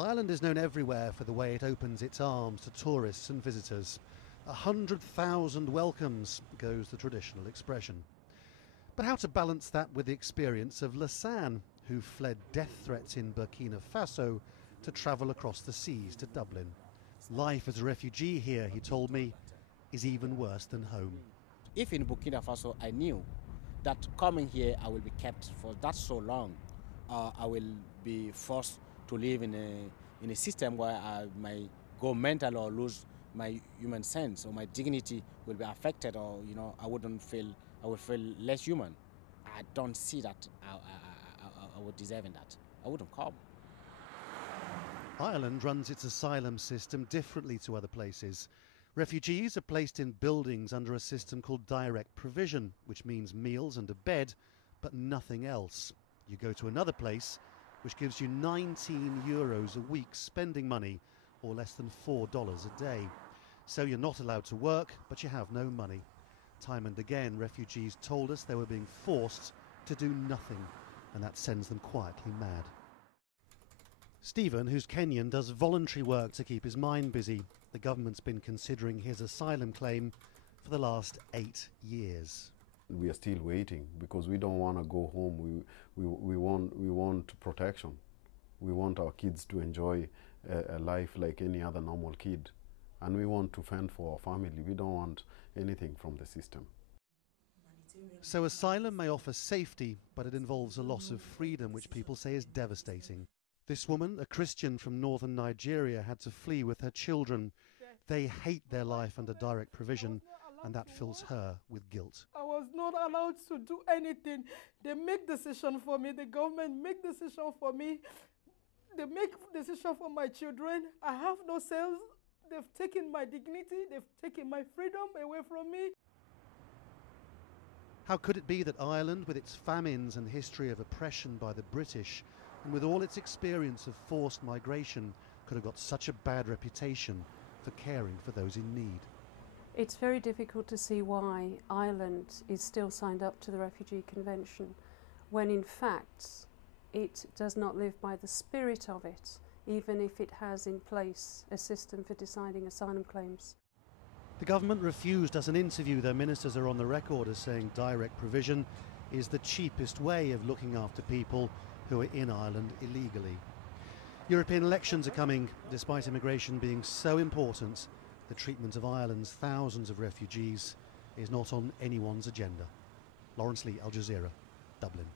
Ireland is known everywhere for the way it opens its arms to tourists and visitors. 100,000 welcomes goes the traditional expression. But how to balance that with the experience of Lasan, who fled death threats in Burkina Faso to travel across the seas to Dublin. Life as a refugee here, he told me, is even worse than home. If in Burkina Faso I knew that coming here I will be kept for that so long, I will be forced to live in a system where I might go mental or lose my human sense, or my dignity will be affected, or I would feel less human. I don't see that I would deserve that. I wouldn't come. Ireland runs its asylum system differently to other places. Refugees are placed in buildings under a system called direct provision, which means meals and a bed, but nothing else. You go to another place, which gives you €19 a week spending money, or less than $4 a day. So you're not allowed to work, but you have no money. Time and again, refugees told us they were being forced to do nothing, and that sends them quietly mad. Stephen, who's Kenyan, does voluntary work to keep his mind busy. The government's been considering his asylum claim for the last 8 years. We are still waiting because we don't want to go home. We want protection. We want our kids to enjoy a life like any other normal kid. And we want to fend for our family. We don't want anything from the system. So asylum may offer safety, but it involves a loss of freedom, which people say is devastating. This woman, a Christian from northern Nigeria, had to flee with her children. They hate their life under direct provision, and that fills her with guilt. I was not allowed to do anything. They make decision for me. The government make decision for me. They make decision for my children. I have no sales. They've taken my dignity. They've taken my freedom away from me. How could it be that Ireland, with its famines and history of oppression by the British, and with all its experience of forced migration, could have got such a bad reputation for caring for those in need? It's very difficult to see why Ireland is still signed up to the Refugee Convention, when in fact it does not live by the spirit of it, even if it has in place a system for deciding asylum claims. The government refused us an interview. Their ministers are on the record as saying direct provision is the cheapest way of looking after people who are in Ireland illegally. European elections are coming. Despite immigration being so important, the treatment of Ireland's thousands of refugees is not on anyone's agenda. Lawrence Lee, Al Jazeera, Dublin.